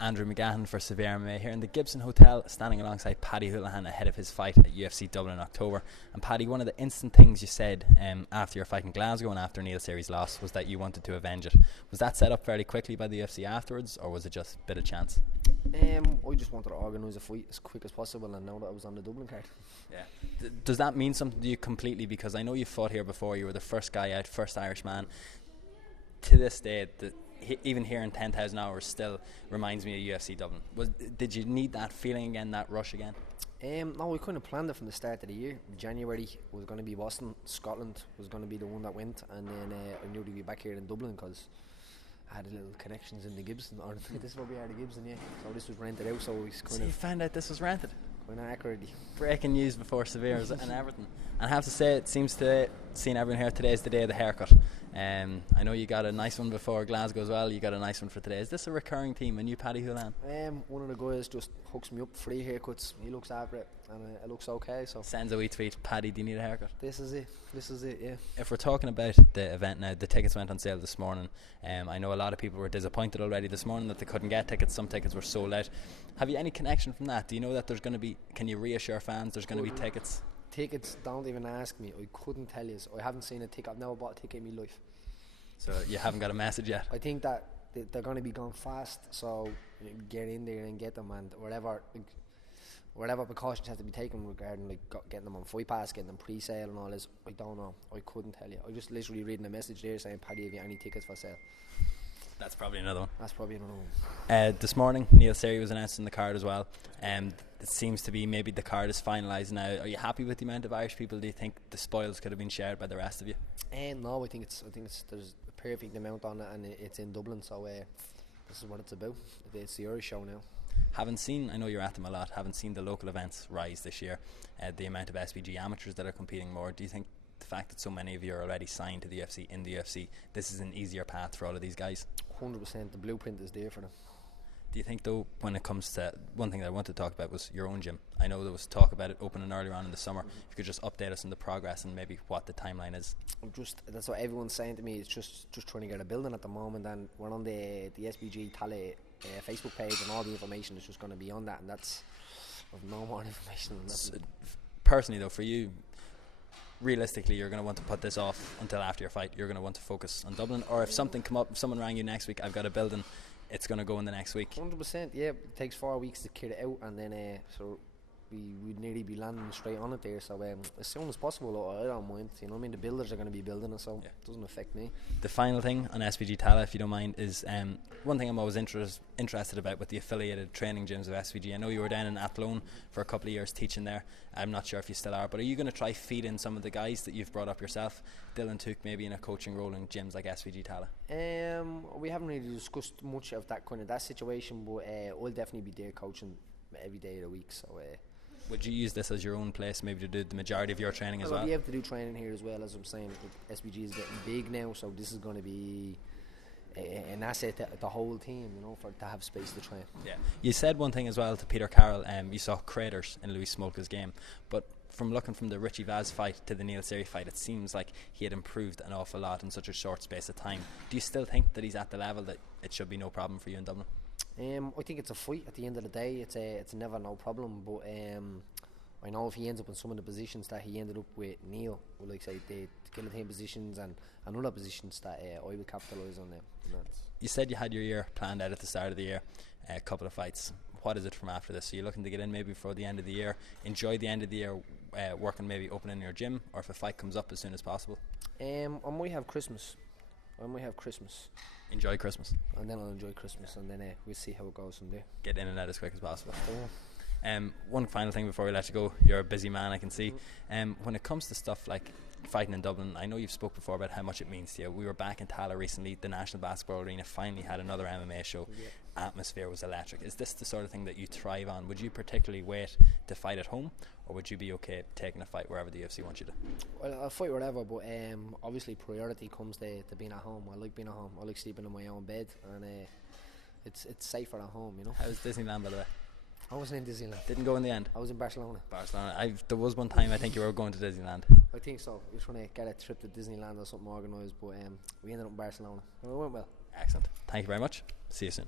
Andrew McGahan for Severe MMA here in the Gibson Hotel, standing alongside Paddy Houlihan ahead of his fight at UFC Dublin in October. And Paddy, one of the instant things you said after your fight in Glasgow and after Neil Series' loss was that you wanted to avenge it. Was that set up fairly quickly by the UFC afterwards, or was it just a bit of chance? I just wanted to organise a fight as quick as possible, and now that I was on the Dublin card. Yeah. Does that mean something to you completely? Because I know you fought here before. You were the first guy out, first Irish man. To this day, even here in 10,000 hours still reminds me of UFC Dublin. Did you need that feeling again, that rush again? No, we kind of planned it from the start of the year. January was going to be Boston, Scotland was going to be the one that went, and then I knew to be back here in Dublin because I had little connections in the Gibson, or this is where we are, the Gibson, yeah. So this was rented out, so we kind of... you found out this was rented? Kind of accurately. Breaking news before Severe's and everything. And I have to say, it seems to, seeing everyone here, today is the day of the haircut. I know you got a nice one before Glasgow as well. You got a nice one for today. Is this a recurring theme, a new Paddy Houlihan? One of the guys just hooks me up, free haircuts. He looks after it, and it looks okay. So sends a wee tweet, Paddy, do you need a haircut? This is it, yeah. If we're talking about the event now, the tickets went on sale this morning. I know a lot of people were disappointed already this morning that they couldn't get tickets. Some tickets were sold out. Have you any connection from that? Do you know that there's going to be, can you reassure fans there's going to be tickets? Tickets, don't even ask me. I couldn't tell you. I haven't seen a ticket. I've never bought a ticket in my life. So you haven't got a message yet? I think that they're going to be gone fast, so get in there and get them, and whatever precautions have to be taken regarding getting them on Fight Pass, getting them pre-sale and all this. I don't know. I couldn't tell you. I just literally reading a message there saying, Paddy, have you any tickets for sale? That's probably another one. This morning, Neil Series was announced in the card as well. It seems to be maybe the card is finalised now. Are you happy with the amount of Irish people? Do you think the spoils could have been shared by the rest of you? No, I think there's a perfect amount on it, and it's in Dublin. So this is what it's about. It's the Irish show now. I know you're at them a lot. Haven't seen the local events rise this year. The amount of SBG amateurs that are competing more. Do you think the fact that so many of you are already signed to the UFC, in the UFC, this is an easier path for all of these guys? 100%. The blueprint is there for them. Do you think, though, when it comes to one thing that I wanted to talk about was your own gym? I know there was talk about it opening earlier on in the summer. If you could just update us on the progress and maybe what the timeline is. That's what everyone's saying to me. It's just trying to get a building at the moment, and we're on the SBG Tally Facebook page, and all the information is just going to be on that, and that's I've no more information on that. So, personally, though, for you, realistically, you're going to want to put this off until after your fight. You're going to want to focus on Dublin, or if something come up, if someone rang you next week, I've got a building, it's going to go in the next week. 100%, yeah. It takes 4 weeks to kit it out, and then so we'd nearly be landing straight on it there. So as soon as possible, I don't mind. You know what I mean? The builders are going to be building it, so it doesn't affect me. The final thing on SBG Tala, if you don't mind, is one thing I'm always interested about with the affiliated training gyms of SBG. I know you were down in Athlone for a couple of years teaching there. I'm not sure if you still are, but are you going to try feed in some of the guys that you've brought up yourself, Dylan Took, maybe in a coaching role in gyms like SVG Tala? We haven't really discussed much of that situation, but I'll definitely be there coaching every day of the week. So would you use this as your own place, maybe to do the majority of your training as well? I'll be able to do training here as well, as I'm saying. SBG is getting big now, so this is going to be an asset to the whole team, you know, to have space to train. Yeah. You said one thing as well to Peter Carroll, you saw craters in Louis Smolka's game, but from looking from the Richie Vaz fight to the Neil Sery fight, it seems like he had improved an awful lot in such a short space of time. Do you still think that he's at the level that it should be no problem for you in Dublin? I think it's a fight at the end of the day. It's never no problem, but I know if he ends up in some of the positions that he ended up with Neil, like say the guillotine positions and other positions that I will capitalise on them. You said you had your year planned out at the start of the year, a couple of fights. What is it from after this? Are you looking to get in maybe before the end of the year, enjoy the end of the year working maybe opening your gym, or if a fight comes up as soon as possible? I might have Christmas. Enjoy Christmas. And then I'll enjoy Christmas, and then we'll see how it goes from there. Get in and out as quick as possible. One final thing before we let you go. You're a busy man, I can see. When it comes to stuff like fighting in Dublin, I know you've spoke before about how much it means to you. We were back in Tala recently. The National Basketball Arena finally had another MMA show. Atmosphere was electric. Is this the sort of thing that you thrive on? Would you particularly wait to fight at home, or would you be okay taking a fight wherever the UFC wants you to? Well, I'll fight wherever, but obviously priority comes to being at home. I like being at home. I like sleeping in my own bed, and it's safer at home, you know. How's Disneyland, by the way? I wasn't in Disneyland. Didn't go in the end? I was in Barcelona. There was one time I think you were going to Disneyland. I think so. We were trying to get a trip to Disneyland or something organised, but we ended up in Barcelona. It went well. Excellent. Thank you very much. See you soon.